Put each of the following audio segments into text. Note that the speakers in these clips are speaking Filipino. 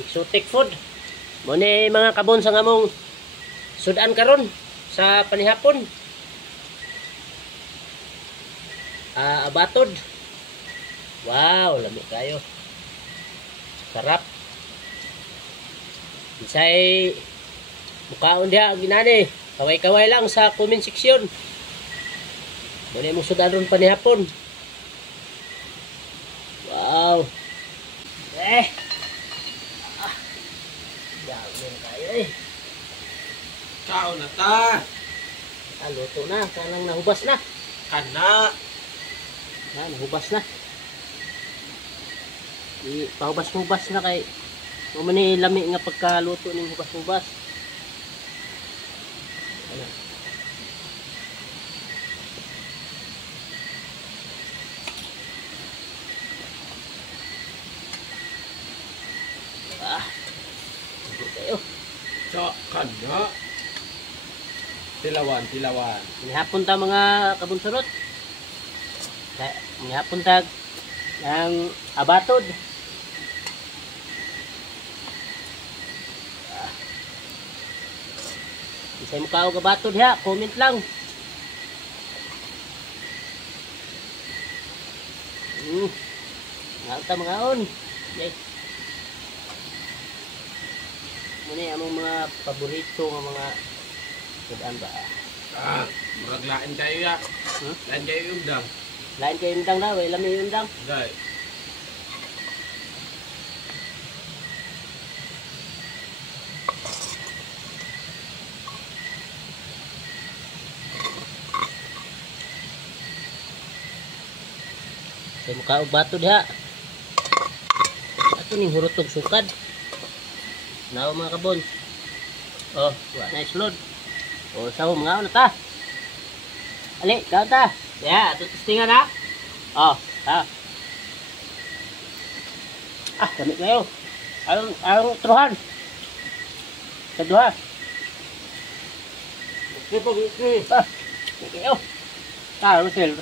exotic food. Muna mga kabon sa ngamong sudan karon sa panihapon. Abatod. Wow, lami kayo. Sarap. Isay mukaon diha ginani. Kaway-kaway lang sa comment section. Muna mo sudan ron panihapon. Wow. Yaman kayo Kao na ta. Luto na. Kanang nahubas na. Kana. Nahubas na. Pahubas-hubas na kay umani lami nga pagkaluto ning hubas-hubas. Ano? Kayo. Sa kana. Tilawan. Hapon ta mga kabunsurot. Hapon ta ng abatod. Isay mo ka og abatod ha, comment lang. Nga ta mga on. Yay. Muna among mga paborito nga mga sudan ba? Murag lain kayo ya. Lain kayo yung dang. Lain kayo yung dang daw, lami yung dang. Dai. Sa mukha og bato diha. Ato ning hurotog sukad. Naw mga kabon. Oh, wa na islod. Oh, sawo mga na ta. Ali, kaw ta. Ya, ato testingan na. Oh, ha. Kami kayo. Ang truhan. Kedua. Okay. Kayo. Rusil.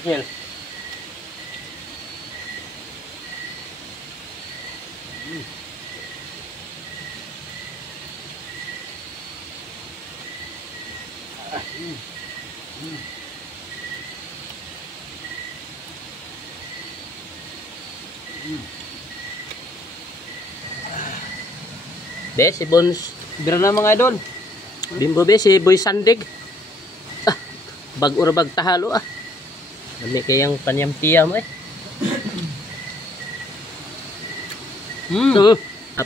Be, si Bons. Bira na mga idol. Bimbo be, si Boy Sandig. Bag-ura bag tahalo Dami kayang panyam-tiyam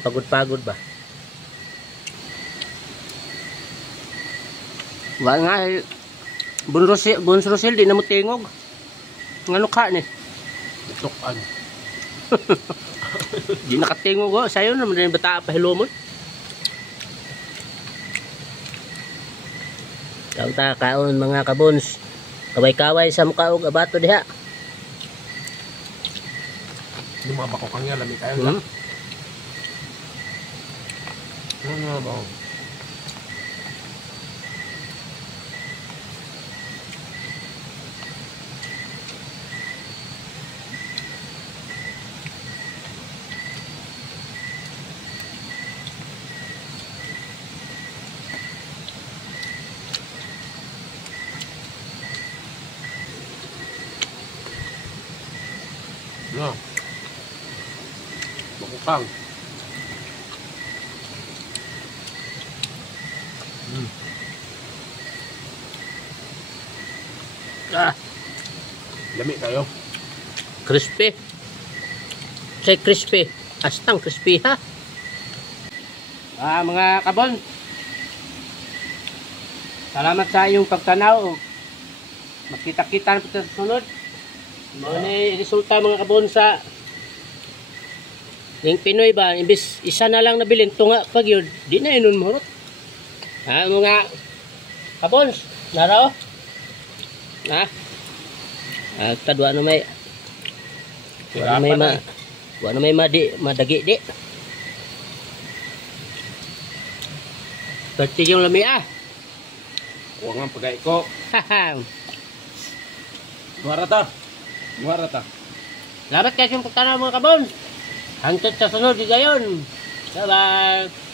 pagod-pagod ba? Wa nga Bons Rosil di na mo tingog. Ngano ka ni? Tukan. Di nakatingog sayo naman din bata pa hilomon. Kauta kaon mga kabons. Kaway-kaway sa mukha og abato diha. Yung mga bako kanya lami kayo. Ano ba? No. Bakukang. Lami kayo. Crispy. Say crispy. Astang crispy ha. Mga kabon. Salamat sa iyong pagtanaw. Makita-kita na sa sunod. Ano resulta mga kabon sa yung Pinoy ba, imbis isa na lang nabilin tunga pag yun, di na yun morot. Mga kabon, naraw? Kadwa na may madagi di. Pati yung lami Huwag nga pagay ko. Muara ta. Salamat kayo yung pagtanaw mga kabon. Hangtod sa sunod, di gayon. Bye-bye.